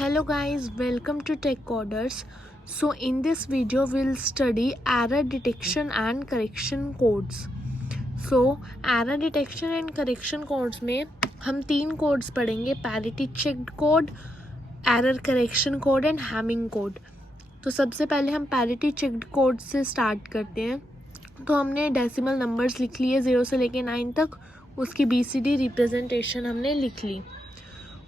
Hello guys, welcome to Tech Coders. So in this video we'll study error detection and correction codes. So error detection and correction codes में हम तीन codes पढ़ेंगे, parity checked code, error correction code and Hamming code. तो सबसे पहले हम parity checked code से start करते हैं. तो हमने डेसिमल नंबर्स लिख लिए 0 से लेके 9 तक, उसकी BCD रिप्रेजेंटेशन हमने लिख ली.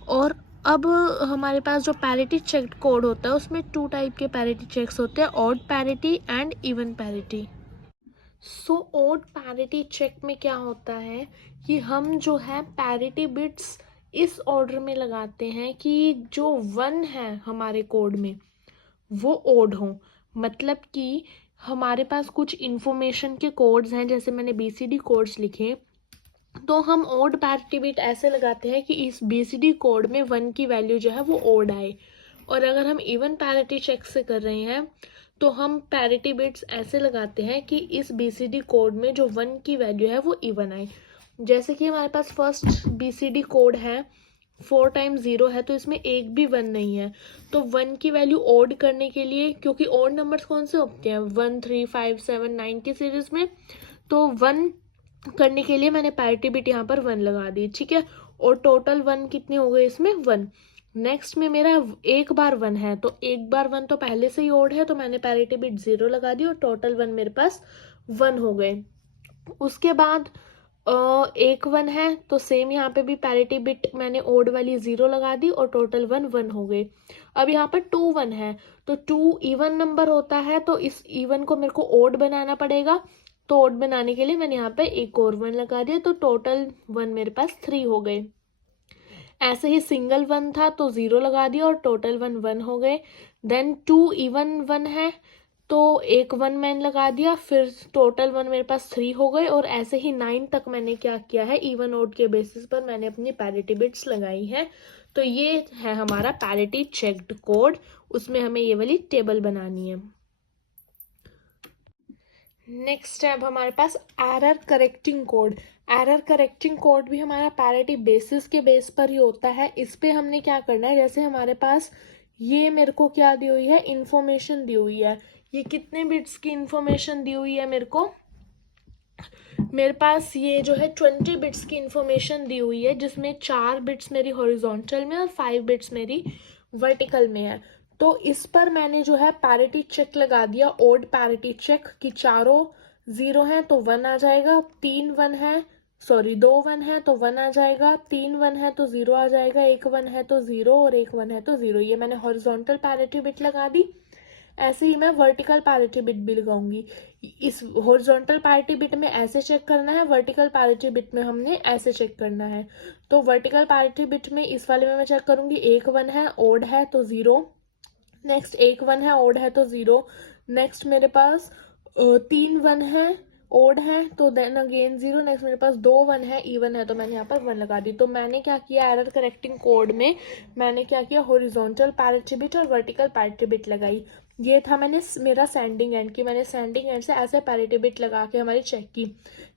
और अब हमारे पास जो पैरिटी चेक्ड कोड होता है उसमें 2 टाइप के पैरिटी चेक्स होते हैं, odd parity and even parity. So odd parity check में क्या होता है कि हम जो है पैरिटी बिट्स इस ऑर्डर में लगाते हैं कि जो 1 है हमारे कोड में वो ऑड हो. मतलब कि हमारे पास कुछ इन्फॉर्मेशन के कोड्स हैं, जैसे मैंने BCD कोड्स लिखे, तो हम ऑड पैरिटी बिट ऐसे लगाते हैं कि इस BCD कोड में 1 की वैल्यू जो है वो ऑड आए. और अगर हम इवन पैरिटी चेक से कर रहे हैं तो हम पैरिटी बिट्स ऐसे लगाते हैं कि इस BCD कोड में जो 1 की वैल्यू है वो इवन आए. जैसे कि हमारे पास फर्स्ट BCD कोड है 4 टाइम्स 0 है, तो इसमें एक भी 1 नहीं है. तो 1 की वैल्यू ऑड करने के लिए, क्योंकि ऑड नंबर्स कौन से होते हैं 1 3 5 7 9 की सीरीज में, तो 1 करने के लिए मैंने पैरिटी बिट यहाँ पर 1 लगा दी. ठीक है, और टोटल 1 कितने हो गए इसमें 1. नेक्स्ट में मेरा एक बार 1 है, तो एक बार 1 तो पहले से ही ऑड है, तो मैंने पैरिटी बिट 0 लगा दी और टोटल 1 मेरे पास 1 हो गए. उसके बाद एक 1 है, तो सेम यहाँ पे भी पैरिटी बिट मैंने ऑड वाली 0 लगा दी और टोटल 1 हो गए. अब यहाँ पर 2 1 है, तो 2 इवन नंबर होता है, तो इस इवन को मेरे को ऑड बनाना पड़ेगा. तो ऑड बनाने के लिए मैंने यहाँ पे एक और 1 लगा दिया, तो टोटल 1 मेरे पास 3 हो गए. ऐसे ही सिंगल 1 था तो 0 लगा दिया और टोटल 1 हो गए. देन 2 इवन 1 है, तो एक 1 मैंने लगा दिया, फिर टोटल 1 मेरे पास 3 हो गए. और ऐसे ही 9 तक मैंने क्या किया है, इवन ऑड के बेसिस पर मैंने अपनी पैरिटी बिट्स लगाई है. तो ये है हमारा पैरिटी चेक्ड कोड, उसमें हमें ये वाली टेबल बनानी है. नेक्स्ट है अब हमारे पास error correcting code. Error correcting code भी हमारा पैरिटी बेसिस के बेस पर ही होता है. इस पे हमने क्या करना है, जैसे हमारे पास ये मेरे को क्या दी हुई है, इंफॉर्मेशन दी हुई है. ये कितने बिट्स की इंफॉर्मेशन दी हुई है मेरे को, मेरे पास ये जो है 20 बिट्स की इंफॉर्मेशन दी हुई है, जिसमें 4 बिट्स मेरी हॉरिजॉन्टल में और 5 बिट्स मेरी वर्टिकल में है. तो इस पर मैंने जो है पैरिटी चेक लगा दिया, ऑड पैरिटी चेक, कि चारों 0 हैं तो 1 आ जाएगा, 3 1 है, सॉरी 2 1 है तो 1 आ जाएगा, 3 1 है तो 0 आ जाएगा, एक 1 है तो 0 और एक 1 है तो 0. ये मैंने हॉरिजॉन्टल पैरिटी बिट लगा दी. ऐसे ही मैं वर्टिकल पैरिटी बिट भी लगाऊंगी. इस हॉरिजॉन्टल पैरिटी बिट में ऐसे चेक करना है, वर्टिकल पैरिटी बिट में हमने ऐसे चेक करना है. तो वर्टिकल पैरिटी बिट में इस वाले में मैं चेक करूंगी, एक 1 है ऑड है तो 0, नेक्स्ट एक 1 है ऑड है तो 0, नेक्स्ट मेरे पास 3 1 है ऑड है तो देन अगेन 0, नेक्स्ट मेरे पास 2 1 है इवन है, तो मैंने यहाँ पर 1 लगा दी. तो मैंने क्या किया, एरर करेक्टिंग कोड में मैंने क्या किया, हॉरिजॉन्टल पैरिटी बिट और वर्टिकल पैरिटी बिट लगाई. ये था मैंने मेरा सेंडिंग एंड की, मैंने सेंडिंग एंड से ऐसे पैरिटी बिट लगा के हमारी चेक की.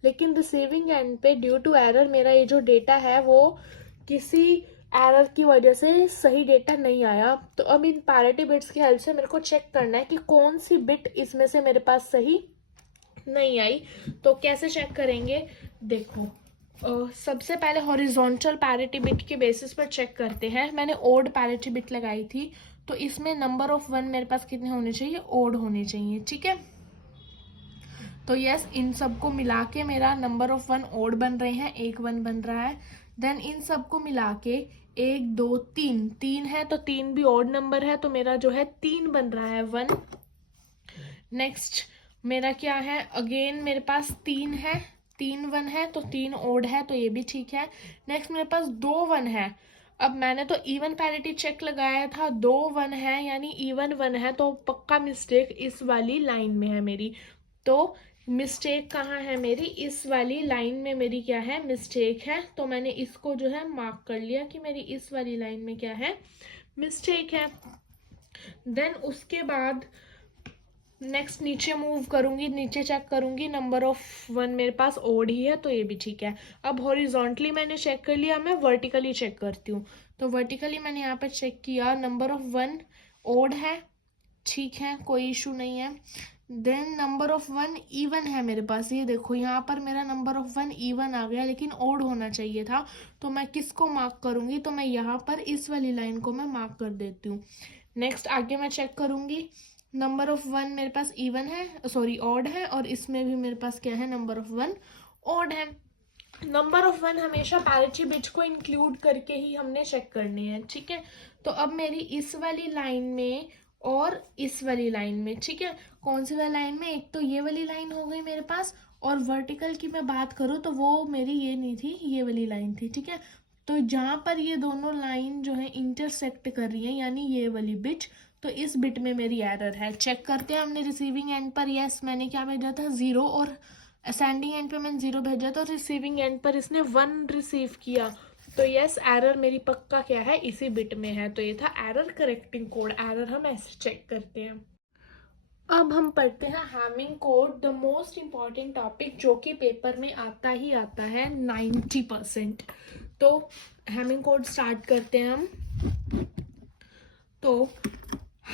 लेकिन रिसीविंग एंड पे ड्यू टू एरर मेरा ये जो डेटा है वो किसी एरर की वजह से सही डेटा नहीं आया. तो अब इन पैरिटी बिट्स की हेल्प से मेरे को चेक करना है कि कौन सी बिट इसमें से मेरे पास सही नहीं आई. तो कैसे चेक करेंगे, देखो सबसे पहले हॉरिजॉन्टल पैरिटी बिट के बेसिस पर चेक करते हैं. मैंने ऑड पैरिटी बिट लगाई थी, तो इसमें नंबर ऑफ 1 मेरे पास कितने होने चाहिए, ऑड होने चाहिए. ठीक है, तो यस, इन सबको मिला के मेरा नंबर ऑफ 1 ऑड बन रहे हैं, एक 1 बन रहा है. देन इन सबको मिला के 1 2 3 है, तो 3 भी ऑड नंबर है, तो मेरा जो है 3 बन रहा है 1. नेक्स्ट मेरा क्या है, अगेन मेरे पास 3 है, 3 1 है तो 3 ऑड है, तो ये भी ठीक है. नेक्स्ट मेरे पास 2 1 है. अब मैंने तो इवन पैरिटी चेक लगाया था, 2 1 है यानी इवन 1 है, तो पक्का मिस्टेक इस वाली लाइन में है मेरी. तो मिस्टेक कहाँ है मेरी, इस वाली लाइन में मेरी क्या है, मिस्टेक है. तो मैंने इसको जो है मार्क कर लिया कि मेरी इस वाली लाइन में क्या है, मिस्टेक है. देन उसके बाद नेक्स्ट नीचे मूव करूंगी, नीचे चेक करूंगी, नंबर ऑफ 1 मेरे पास ऑड ही है, तो ये भी ठीक है. अब हॉरिजॉन्टली मैंने चेक कर लिया, मैं वर्टिकली चेक करती हूँ. तो वर्टिकली मैंने यहाँ पर चेक किया, नंबर ऑफ 1 ओड है, ठीक है, कोई इशू नहीं है। देन नंबर ऑफ 1 इवन है मेरे पास, ये देखो यहाँ पर मेरा नंबर ऑफ 1 इवन आ गया, लेकिन ओड होना चाहिए था। तो मैं किसको मार्क करूँगी, तो मैं यहाँ पर इस वाली लाइन को मैं मार्क कर देती हूँ। नेक्स्ट आगे मैं चेक करूँगी, नंबर ऑफ 1 मेरे पास इवन है, सॉरी ऑड है, और इसमें भी मेरे पास क्या है, नंबर ऑफ 1 ऑड है। नंबर ऑफ 1 हमेशा पैरिटी बिट को इंक्लूड करके ही हमने चेक करनी है, ठीक है। तो अब मेरी इस वाली लाइन में और इस वाली लाइन में, ठीक है, कौन सी वाली लाइन में, एक तो ये वाली लाइन हो गई मेरे पास, और वर्टिकल की मैं बात करूँ तो वो मेरी ये नहीं थी, ये वाली लाइन थी, ठीक है। तो जहाँ पर ये दोनों लाइन जो है इंटरसेक्ट कर रही है, यानी ये वाली बिट, तो इस बिट में मेरी एरर है। चेक करते हैं, हमने रिसीविंग एंड पर यस मैंने क्या भेजा था, 0, और असेंडिंग एंड पे मैंने 0 भेजा था, रिसीविंग एंड पर इसने 1 रिसीव किया। तो यस एरर मेरी पक्का क्या है, इसी बिट में है। तो ये था एरर करेक्टिंग कोड। एरर हम ऐसे चेक करते हैं। अब हम पढ़ते हैं Hamming code, the most important topic जो कि पेपर में आता ही आता है 90%। तो हैमिंग कोड स्टार्ट करते हैं हम। तो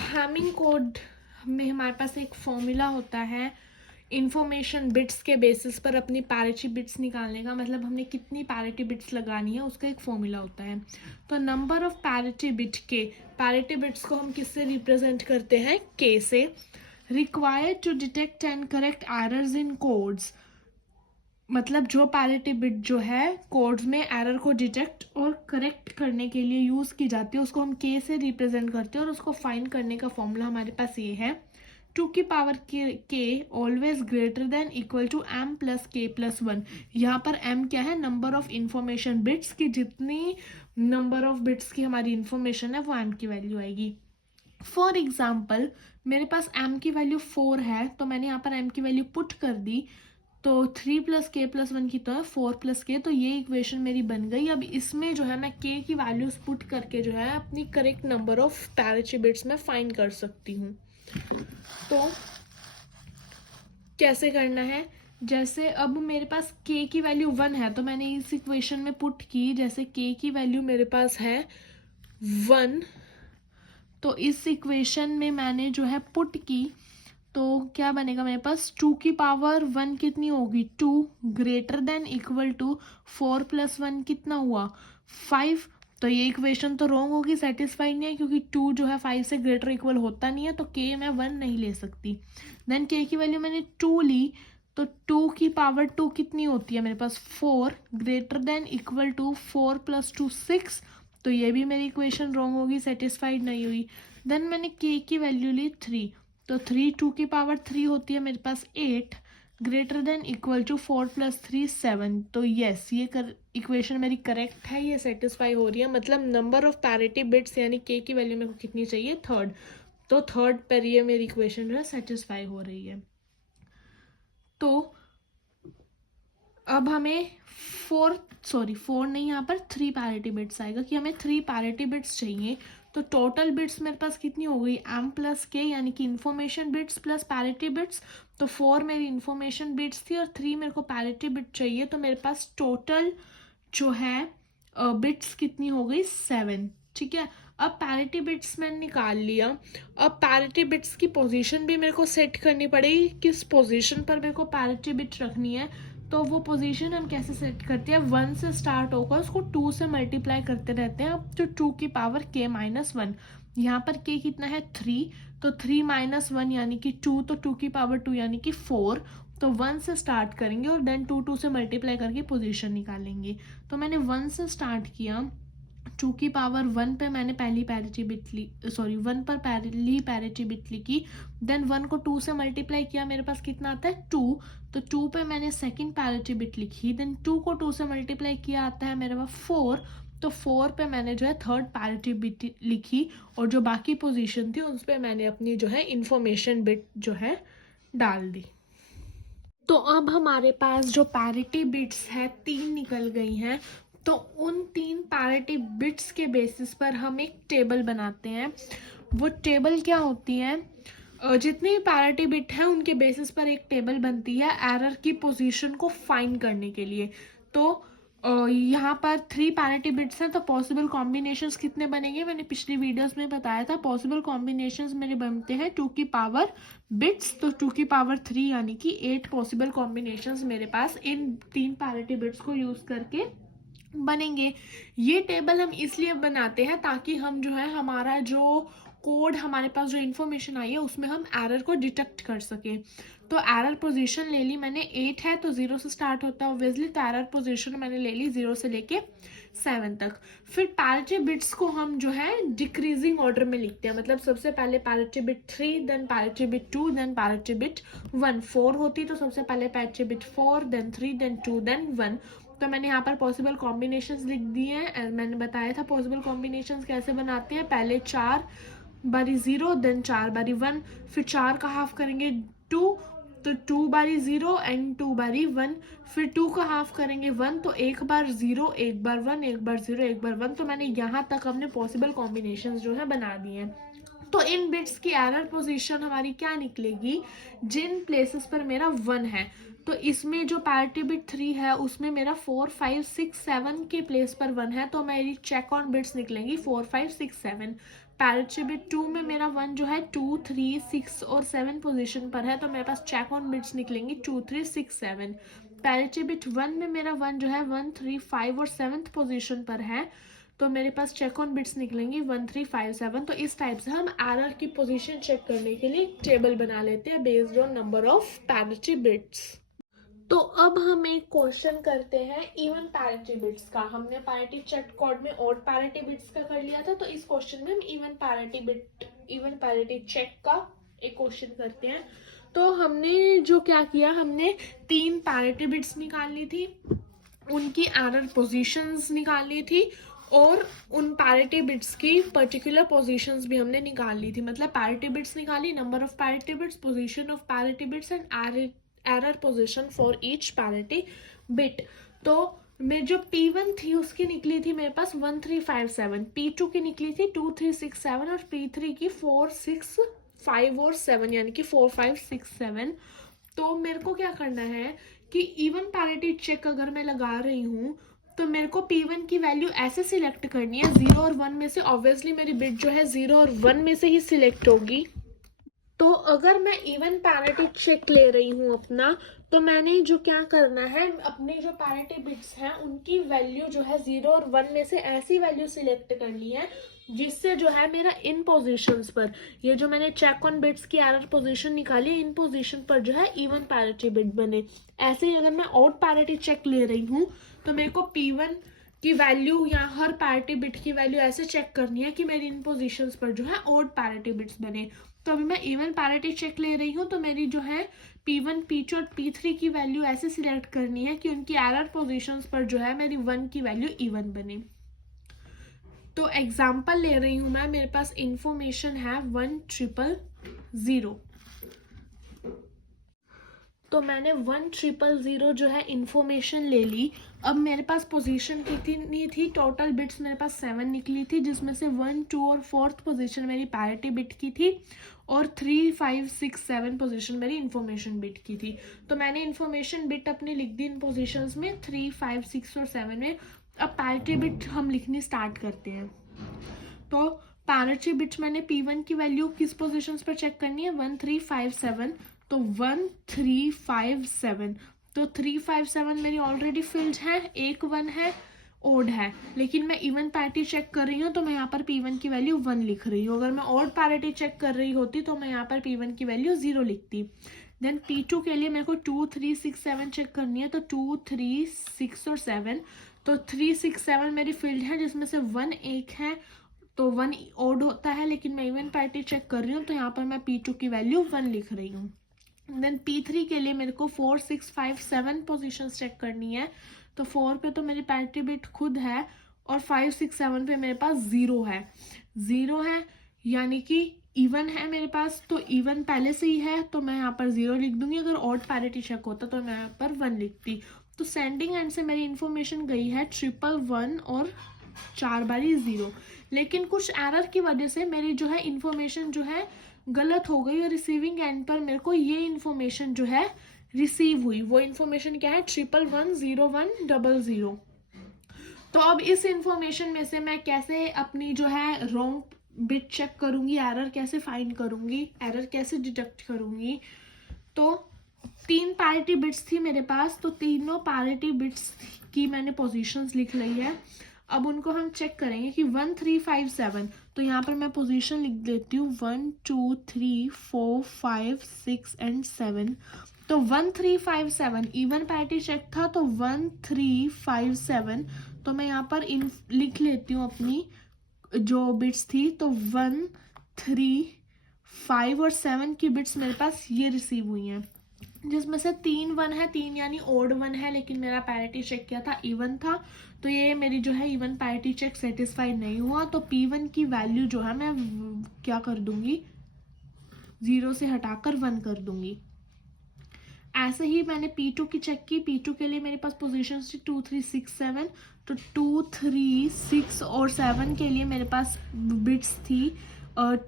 हैमिंग कोड में हमारे पास एक फॉर्मूला होता है, इंफॉर्मेशन बिट्स के बेसिस पर अपनी पैरिटी बिट्स निकालने का, मतलब हमने कितनी पैरिटी बिट्स लगानी है उसका एक फॉर्मूला होता है। तो नंबर ऑफ पैरिटी बिट के, पैरिटी बिट्स को हम किससे रिप्रेजेंट करते हैं, के से। Required to detect and correct errors in codes, मतलब जो पैरिटी बिट जो है कोड्स में एरर को डिटेक्ट और करेक्ट करने के लिए यूज़ की जाती है, उसको हम के से रिप्रेजेंट करते हैं, और उसको फाइंड करने का फॉर्मूला हमारे पास ये है, 2 की पावर के always greater than equal to m plus k plus 1। यहाँ पर m क्या है, नंबर ऑफ इंफॉर्मेशन बिट्स की, जितनी नंबर ऑफ बिट्स की हमारी इंफॉर्मेशन है वो m की वैल्यू आएगी। फॉर एग्जाम्पल मेरे पास m की वैल्यू 4 है, तो मैंने यहाँ पर m की वैल्यू पुट कर दी, तो 3 प्लस के प्लस 1 की तो है 4 प्लस के, तो ये इक्वेशन मेरी बन गई। अब इसमें जो है मैं के की वैल्यूज पुट करके जो है अपनी correct number of parity bits में फाइंड कर सकती हूँ। तो कैसे करना है, जैसे अब मेरे पास k की वैल्यू 1 है, तो मैंने इस इक्वेशन में पुट की, जैसे k की वैल्यू मेरे पास है 1, तो इस इक्वेशन में मैंने जो है पुट की, तो क्या बनेगा मेरे पास, 2 की पावर 1 कितनी होगी, 2 greater than equal to 4 plus 1 कितना हुआ, 5। तो ये इक्वेशन तो रॉन्ग होगी, सेटिस्फाइड नहीं है, क्योंकि 2 जो है 5 से ग्रेटर इक्वल होता नहीं है, तो k मैं 1 नहीं ले सकती। देन k की वैल्यू मैंने 2 ली, तो 2 की पावर 2 कितनी होती है मेरे पास, 4 greater than equal to 4 plus 2 6। तो ये भी मेरी इक्वेशन रॉन्ग होगी, सेटिस्फाइड नहीं हुई। देन मैंने k की वैल्यू ली 3, तो 3 2 की पावर 3 होती है मेरे पास 8 greater than equal to 4 plus 3 7। तो यस ये इक्वेशन मेरी करेक्ट है, ये सेटिस्फाई हो रही है, मतलब नंबर ऑफ पैरिटी बिट्स यानी के की वैल्यू मेरे को कितनी चाहिए, 3rd। तो 3rd पर ये मेरी इक्वेशन जो है सेटिस्फाई हो रही है। तो अब हमें 4 नहीं, यहाँ पर 3 पैरिटी बिट्स आएगा कि हमें 3 पैरिटी बिट्स चाहिए। तो टोटल बिट्स मेरे पास कितनी हो गई, m प्लस के, यानी कि information bits plus parity bits. तो 4 मेरी इंफॉर्मेशन बिट्स थी और 3 मेरे को पैरिटी बिट चाहिए, तो मेरे पास टोटल जो है बिट्स कितनी हो गई, 7, ठीक है। अब पैरिटी बिट्स मैंने निकाल लिया, अब पैरिटी बिट्स की पोजीशन भी मेरे को सेट करनी पड़ेगी, किस पोजीशन पर मेरे को पैरिटी बिट रखनी है। तो वो पोजीशन हम कैसे सेट करते हैं, 1 से स्टार्ट होकर उसको 2 से मल्टीप्लाई करते रहते हैं, अब जो 2 की पावर k माइनस 1। यहाँ पर k कितना है, 3, तो 3 माइनस 1 यानी कि 2, तो 2 की पावर 2 यानी कि 4। तो 1 से स्टार्ट करेंगे और देन 2 से मल्टीप्लाई करके पोजीशन निकालेंगे। तो मैंने 1 से स्टार्ट किया, 2 की पावर 1 पे मैंने पहली पैरिटी बिट ली, सॉरी 1 पर पहली पैरिटी बिट लिखी। देन 1 को 2 से मल्टीप्लाई किया, मेरे पास कितना आता है, 2, तो 2 पे मैंने सेकंड पैरिटी बिट लिखी। देन 2 को 2 से मल्टीप्लाई किया, आता है मेरे पास 4, तो 4 पे मैंने जो है 3rd पैरिटी बिट लिखी, और जो बाकी पोजीशन थी उस पर मैंने अपनी जो है इंफॉर्मेशन बिट जो है डाल दी। तो अब हमारे पास जो पैरिटी बिट्स है 3 निकल गई हैं, तो उन 3 पैरिटी बिट्स के बेसिस पर हम एक टेबल बनाते हैं। वो टेबल क्या होती है, जितने भी पैरिटी बिट हैं उनके बेसिस पर एक टेबल बनती है एरर की पोजीशन को फाइंड करने के लिए। तो यहाँ पर 3 पैरिटी बिट्स हैं, तो पॉसिबल कॉम्बिनेशंस कितने बनेंगे मैंने पिछली वीडियोस में बताया था। पॉसिबल कॉम्बिनेशंस मेरे बनते हैं 2 की पावर बिट्स, तो 2 की पावर 3 यानी कि 8 पॉसिबल कॉम्बिनेशंस मेरे पास इन 3 पैरिटी बिट्स को यूज करके बनेंगे। ये टेबल हम इसलिए बनाते हैं ताकि हम जो है हमारा जो कोड, हमारे पास जो इन्फॉर्मेशन आई है उसमें हम एरर को डिटेक्ट कर सके। तो एरर पोजीशन ले ली मैंने 8 है, तो 0 से स्टार्ट होता है ऑब्वियसली, तो एरर पोजीशन मैंने ले ली 0 से लेके 7 तक। फिर पैरिटी बिट्स को हम जो है डिक्रीजिंग ऑर्डर में लिखते हैं, मतलब सबसे पहले parity bit 3, then parity bit 2, then parity bit 1। 4 होती तो सबसे पहले parity bit 4, then 3, then 2, then 1। तो मैंने यहाँ पर पॉसिबल कॉम्बिनेशंस लिख दिए हैं। मैंने बताया था पॉसिबल कॉम्बिनेशंस कैसे बनाते हैं, पहले 4 बारी 0, देन 4 बारी 1, फिर 4 का हाफ करेंगे 2, तो 2 बारी 0 एंड 2 बारी 1, फिर 2 का हाफ करेंगे 1, तो एक बार 0, एक बार 1, एक बार 0, एक बार 1। तो मैंने यहाँ तक अपने पॉसिबल कॉम्बिनेशंस जो है बना दिए हैं। तो इन बिट्स की एरर पोजीशन हमारी क्या निकलेगी, जिन प्लेसेस पर मेरा 1 है। तो इसमें जो पैरिटी बिट 3 है उसमें मेरा 4, 5, 6, 7 के प्लेस पर 1 है, तो मेरी चेक ऑन बिट्स निकलेंगी 4, 5, 6, 7। पैरिटी बिट 2 में मेरा 1 जो है 2, 3, 6 और 7 पोजीशन पर है, तो मेरे पास चेक ऑन बिट्स निकलेंगी 2, 3, 6, 7। पैरिटी बिट 1 में मेरा 1 जो है 1, 3, 5 और 7th पोजीशन पर है, तो मेरे पास चेक ऑन बिट्स निकलेंगी 1, 3, 5, 7। तो इस टाइप से हम एरर की पोजीशन चेक करने के लिए टेबल बना लेते हैं based on number of parity bits. तो अब हम एक क्वेश्चन करते हैं इवन पैरिटी बिट्स का। हमने पैरिटी चेक कोड में ऑड पैरिटी बिट्स का कर लिया था, तो इस क्वेश्चन में हम इवन पैरिटी चेक का एक क्वेश्चन करते हैं। तो हमने जो क्या किया, हमने 3 पैरिटी बिट्स निकाल ली थी, उनकी एरर पोजीशंस निकाल ली थी, और उन पैरिटी बिट्स की पर्टिकुलर पोजीशंस भी हमने निकाल ली थी। मतलब पैरिटी बिट्स निकाली, number of parity bits, position of parity bits and error position for each parity bit. तो मैं जो P1 थी उसकी निकली थी मेरे पास 1, 3, 5, 7, P2 की निकली थी 2, 3, 6, 7 और P3 की 4, 6, 5 और 7, यानी कि 4, 5, 6, 7। तो मेरे को क्या करना है कि इवन पैरिटी चेक अगर मैं लगा रही हूँ तो मेरे को P1 की वैल्यू ऐसे सिलेक्ट करनी है, 0 और 1 में से। ऑब्वियसली मेरी बिट जो है 0 और 1 में से ही सिलेक्ट होगी। तो अगर मैं इवन पैरिटी चेक ले रही हूँ अपना, तो मैंने जो क्या करना है, अपने जो पैरिटी बिट्स हैं उनकी वैल्यू जो है 0 और 1 में से ऐसी वैल्यू सिलेक्ट करनी है जिससे जो है मेरा इन पोजीशंस पर, ये जो मैंने चेक ऑन बिट्स की एरर पोजीशन निकाली, इन पोजीशन पर जो है इवन पैरिटी बिट बने। ऐसे ही अगर मैं ऑड पैरिटी चेक ले रही हूँ तो मेरे को P1 की वैल्यू या हर पैरिटी बिट की वैल्यू ऐसे चेक करनी है कि मेरी इन पोजीशंस पर जो है ऑड पैरिटी बिट्स बने। तो अभी मैं इवन पैरिटी चेक ले रही हूँ, तो मेरी जो है P1, P2 और P3 की वैल्यू ऐसे सिलेक्ट करनी है कि उनकी एरर पोजीशंस पर जो है मेरी 1 की वैल्यू इवन बने। तो एग्जाम्पल ले रही हूँ मैं, मेरे पास इंफॉर्मेशन है 1,000,000। तो मैंने 1,000,000 जो है इंफॉर्मेशन ले ली। अब मेरे पास पोजीशन कितनी थी, टोटल बिट्स मेरे पास 7 निकली थी, जिसमें से 1, 2 और 4th पोजीशन मेरी पैरिटी बिट की थी, और 3, 5, 6, 7 पोजीशन मेरी इंफॉर्मेशन बिट की थी। तो मैंने इंफॉर्मेशन बिट अपनी लिख दी इन पोजीशंस में 3, 5, 6 और 7 में। अब पैरिटी बिट हम लिखनी स्टार्ट करते हैं। तो पैरिटी बिट मैंने P1 की वैल्यू किस पोजीशंस पर चेक करनी है, 1, 3, 5, 7। तो 1, 3, 5, 7, तो 3, 5, 7 मेरी ऑलरेडी फिल्ड है, एक 1 है, ओड है। लेकिन मैं इवन पैरिटी चेक कर रही हूँ तो मैं यहाँ पर P1 की वैल्यू 1 लिख रही हूँ। अगर मैं ऑड पैरिटी चेक कर रही होती तो मैं यहाँ पर P1 की वैल्यू 0 लिखती। देन P2 के लिए मेरे को 2, 3, 6, 7 चेक करनी है, तो 2, 3, 6 और 7। तो 3, 6, 7 मेरी फील्ड है, जिसमें से 1 एक है, तो 1 ओड होता है। लेकिन मैं इवन पैरिटी चेक कर रही हूँ तो यहाँ पर मैं P2 की वैल्यू 1 लिख रही हूँ। देन P3 के लिए मेरे को 4, 6, 5, 7 पोजीशंस चेक करनी है। तो 4 पे तो मेरी पैरिटी बिट खुद है, और 5, 6, 7 पे मेरे पास 0 है। 0 है यानी कि इवन है मेरे पास, तो इवन पहले से ही है तो मैं यहाँ पर 0 लिख दूंगी। अगर ऑड पैरिटी चेक होता तो मैं यहाँ पर 1 लिखती। तो सेंडिंग एंड से मेरी इन्फॉर्मेशन गई है 1,111 और 4 बारी 0। लेकिन कुछ एरर की वजह से मेरी जो है इन्फॉर्मेशन जो है गलत हो गई, और रिसीविंग एंड पर मेरे को ये इन्फॉर्मेशन जो है रिसीव हुई। वो इन्फॉर्मेशन क्या है, 1,110,100। तो अब इस इंफॉर्मेशन में से मैं कैसे अपनी जो है रॉन्ग बिट चेक करूंगी, एरर कैसे फाइंड करूंगी, एरर कैसे डिटेक्ट करूंगी। तो 3 पैरिटी बिट्स थी मेरे पास, तो तीनों पैरिटी बिट्स की मैंने पोजीशंस लिख ली है। अब उनको हम चेक करेंगे कि 1 3 5 7, तो यहाँ पर मैं पोजीशन लिख देती हूँ 1 2 3 4 5 6 एंड 7। तो 1 3 5 7 इवन पैरिटी चेक था, तो 1 3 5 7, तो मैं यहाँ पर लिख लेती हूँ अपनी जो बिट्स थी। तो 1 3 5 और 7 की बिट्स मेरे पास ये रिसीव हुई हैं, जिसमें से 3 1 है, 3 यानी ओड 1 है, लेकिन मेरा पैरिटी चेक किया था इवन था, तो ये मेरी जो है इवन पैरिटी चेक सेटिस्फाई नहीं हुआ। तो P1 की वैल्यू जो है मैं क्या कर दूंगी, 0 से हटाकर 1 कर दूंगी। ऐसे ही मैंने P2 की चेक की। P2 के लिए मेरे पास पोजीशन थी 2 3 6 7, तो 2 3 6 और 7 के लिए मेरे पास बिट्स थी 1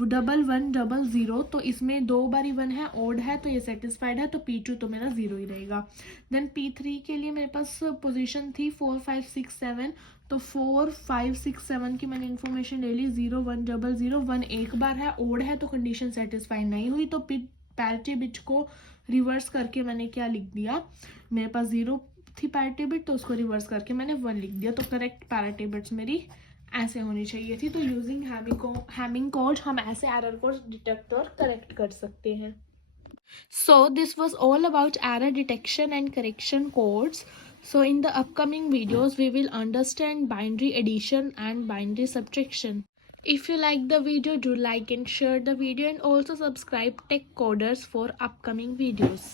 1 0 0, तो इसमें 2 बारी 1 है, ओड है, तो ये सेटिस्फाइड है, तो P2 तो मेरा 0 ही रहेगा। देन P3 के लिए मेरे पास पोजीशन थी 4 5 6 7, तो 4 5 6 7 की मैंने इन्फॉर्मेशन ले ली। 0 1 0 0 1 एक बार है, ओड है, तो कंडीशन सेटिस्फाई नहीं हुई, तो पैरिटी बिट को रिवर्स करके मैंने क्या लिख दिया, मेरे पास 0 थी पैरिटी बिट, तो उसको रिवर्स करके मैंने 1 लिख दिया। तो करेक्ट पैरिटी बिट्स मेरी ऐसे होनी चाहिए थी। तो यूजिंग हैमिंग कोड हम ऐसे एरर को डिटेक्ट और करेक्ट कर सकते हैं। So this was all about error detection and correction codes. So in the upcoming videos we will understand binary addition and binary subtraction. If you like the video, do like and share the video, and also subscribe Tech Coders for upcoming videos.